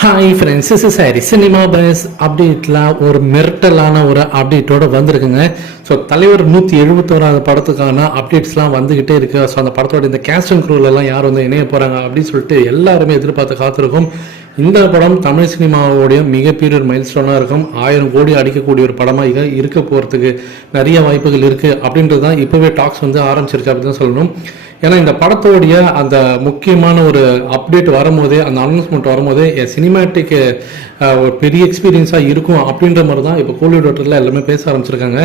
Hi friends is சாரி cinema buzz அப்டேட்டில் ஒரு மிரட்டலான ஒரு அப்டேட்டோட வந்திருக்குங்க. ஸோ தலைவர் நூற்றி எழுபத்தோராது படத்துக்கான அப்டேட்ஸ்லாம் வந்துக்கிட்டே இருக்கு. ஸோ அந்த படத்தோட இந்த கேஸ்ட் அண்ட் எல்லாம் யார் வந்து இணைய போகிறாங்க அப்படின்னு சொல்லிட்டு எல்லாருமே எதிர்பார்த்து காத்திருக்கும். இந்த படம் தமிழ் சினிமாவோடைய மிகப்பெரிய ஒரு மைல்ஸ்டோனாக இருக்கும். ஆயிரம் கோடி அடிக்கக்கூடிய ஒரு படமாக இக இருக்க போகிறதுக்கு நிறைய வாய்ப்புகள் இருக்குது அப்படின்றது தான் இப்போவே டாக்ஸ் வந்து ஆரம்பிச்சிருச்சு அப்படின்னு தான் சொல்லணும். ஏன்னா இந்த படத்தோடைய அந்த முக்கியமான ஒரு அப்டேட் வரும்போதே அந்த அனௌன்ஸ்மெண்ட் வரும்போதே சினிமேட்டிக் ஒரு பெரிய எக்ஸ்பீரியன்ஸாக இருக்கும் அப்படின்ற மாதிரி தான் இப்போ கோலிவுட் ஹோட்டலில் எல்லாமே பேச ஆரம்பிச்சிருக்காங்க.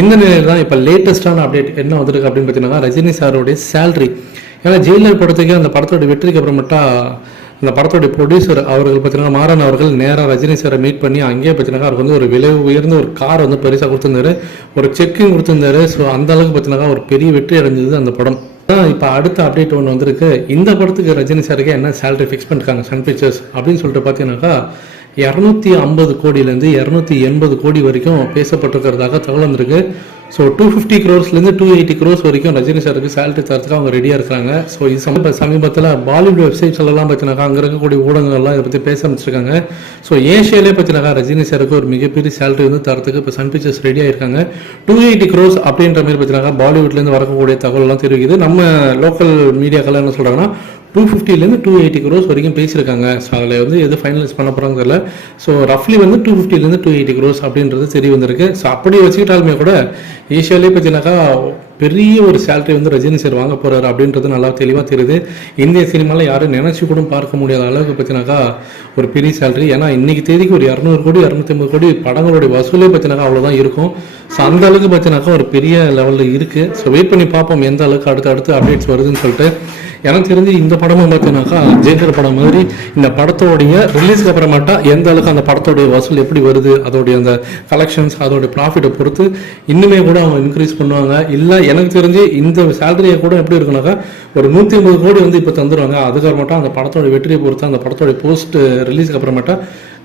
இந்த நிலையில் தான் இப்போ லேட்டஸ்ட்டான அப்டேட் என்ன வந்திருக்கு அப்படின்னு பார்த்தீங்கன்னா ரஜினி சாரோடைய சேல்ரி ஏன்னா ஜெயிலர் படத்துக்கு அந்த படத்தோட வெற்றிக்கு அப்புறமேட்டா அந்த படத்தோட ப்ரொடியூசர் அவர்கள் பார்த்தீங்கன்னா மாறன் அவர்கள் நேராக ரஜினி சாரை மீட் பண்ணி அங்கேயே பார்த்தீங்கன்னா அவருக்கு வந்து ஒரு விலை உயர்ந்த ஒரு கார் வந்து பெருசாக கொடுத்துருந்தாரு. ஒரு செக்கிங் கொடுத்துருந்தாரு. ஸோ அந்த அளவுக்கு பார்த்தீங்கன்னா ஒரு பெரிய வெற்றி அடைஞ்சது அந்த படம். இப்போ அடுத்த அப்டேட் ஒன்று வந்திருக்கு. இந்த படத்துக்கு ரஜினி சாருக்கு என்ன சேலரி ஃபிக்ஸ் பண்ணிருக்காங்க சன் பிக்சர்ஸ் அப்படின்னு சொல்லிட்டு பார்த்தீங்கன்னாக்கா இரநூத்தி ஐம்பது கோடியிலேருந்து இரநூத்தி எண்பது கோடி வரைக்கும் பேசப்பட்டிருக்கிறதாக தகவல் வந்திருக்கு. ஸோ டூ ஃபிஃப்டி க்ரோர்ஸ்லேருந்து டூ எயிட்டி க்ரோஸ் வரைக்கும் ரஜினி சாருக்கு சேலரி தரத்துக்கு அவங்க ரெடியாக இருக்காங்க ஸோ இது சமீப சமீபத்தில் பாலிவுட் வெப்சைட்ஸ் எல்லாம் அங்கே இருக்கக்கூடிய ஊடகங்கள்லாம் இதை பற்றி பேச ஆரம்பிச்சிருக்காங்க. ஸோ ஏஷியாலே பார்த்தீங்கன்னாக்கா ரஜினி சாருக்கு ஒரு மிகப்பெரிய சேலரி வந்து தரத்துக்கு இப்போ சன் பிக்சர்ஸ் ரெடியாக இருக்காங்க. டூ எயிட்டி க்ரோஸ் அப்படின்ற மாதிரி பார்த்தீங்கன்னா பாலிவுட்லேருந்து வரக்கூடிய தகவல்லாம் தெரிவிக்குது. நம்ம லோக்கல் மீடியாக்கெல்லாம் என்ன சொல்கிறாங்கன்னா டூ ஃபிஃப்டிலேருந்து டூ எயிட்டி க்ரோஸ் வரைக்கும் பேசியிருக்காங்க. ஸோ அதில் வந்து எது ஃபைனலைஸ் பண்ண போகிறாங்க தெரியல. ஸோ ரஃப்லி வந்து டூ ஃபிஃப்டிலேருந்து டூ எயிட்டி க்ரோஸ் அப்படின்றது தெரிய வந்திருக்கு. ஸோ அப்படி வச்சுக்கிட்டாலுமே கூட ஏஷியாலே பார்த்தீங்கன்னாக்கா பெரிய ஒரு சேலரி வந்து ரஜினி சார் வாங்க போகிறாரு அப்படின்றது நல்லா தெளிவாக தெரியுது. இந்திய சினிமாவில் யாரும் நினச்சி கூட பார்க்க முடியாத அளவுக்கு பார்த்தீங்கன்னாக்கா ஒரு பெரிய சேலரி ஏன்னா இன்னைக்கு தேதிக்கு ஒரு இரநூறு கோடி இரநூத்தி ஐம்பது கோடி படங்களுடைய வசூலே பார்த்தீங்கன்னாக்கா அவ்வளோதான் இருக்கும். ஸோ அந்த அளவுக்கு பார்த்தீங்கன்னாக்கா ஒரு பெரிய லெவலில் இருக்குது ஸோ வெயிட் பண்ணி பார்ப்போம் எந்த அளவுக்கு அடுத்து அடுத்து அப்டேட்ஸ் வருதுன்னு சொல்லிட்டு. எனக்கு தெரிஞ்சு இந்த படமும் பார்த்தீங்கன்னாக்கா ஜெயகர் படம் மாதிரி இந்த படத்தோடைய ரிலீஸ்க்கு அப்புறமாட்டா எந்த அளவுக்கு அந்த படத்தோடைய வசூல் எப்படி வருது அதோடைய அந்த கலெக்ஷன்ஸ் அதோடைய ப்ராஃபிட்டை பொறுத்து இன்னுமே கூட அவங்க இன்க்ரீஸ் பண்ணுவாங்க. இல்லை எனக்கு தெரிஞ்சு இந்த சேலரியை கூட எப்படி இருக்குனாக்கா ஒரு நூற்றி ஐம்பது கோடி வந்து இப்போ தந்துடுவாங்க அதுக்கப்புறமாட்டா அந்த படத்தோட வெற்றியை பொறுத்து அந்த படத்தோட போஸ்ட் ரிலீஸ்க்கு அப்புறமேட்டா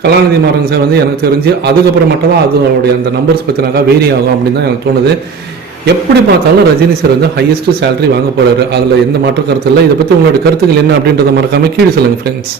கலாநிதி மாறன் சார் வந்து எனக்கு தெரிஞ்சு அதுக்கப்புறமேட்டா தான் அதோடைய அந்த நம்பர்ஸ் பற்றினாக்கா வேரி ஆகும் அப்படின்னு தான் எனக்கு தோணுது. எப்படி பார்த்தாலும் ரஜினி சார் வந்து ஹையஸ்ட் சேலரி வாங்க போறாரு. அதில் எந்த மாற்று கருத்து இல்லை. இதை பற்றி உங்களோட கருத்துக்கள் என்ன அப்படின்றத மறக்காம கீழே சொல்லுங்க ஃப்ரெண்ட்ஸ்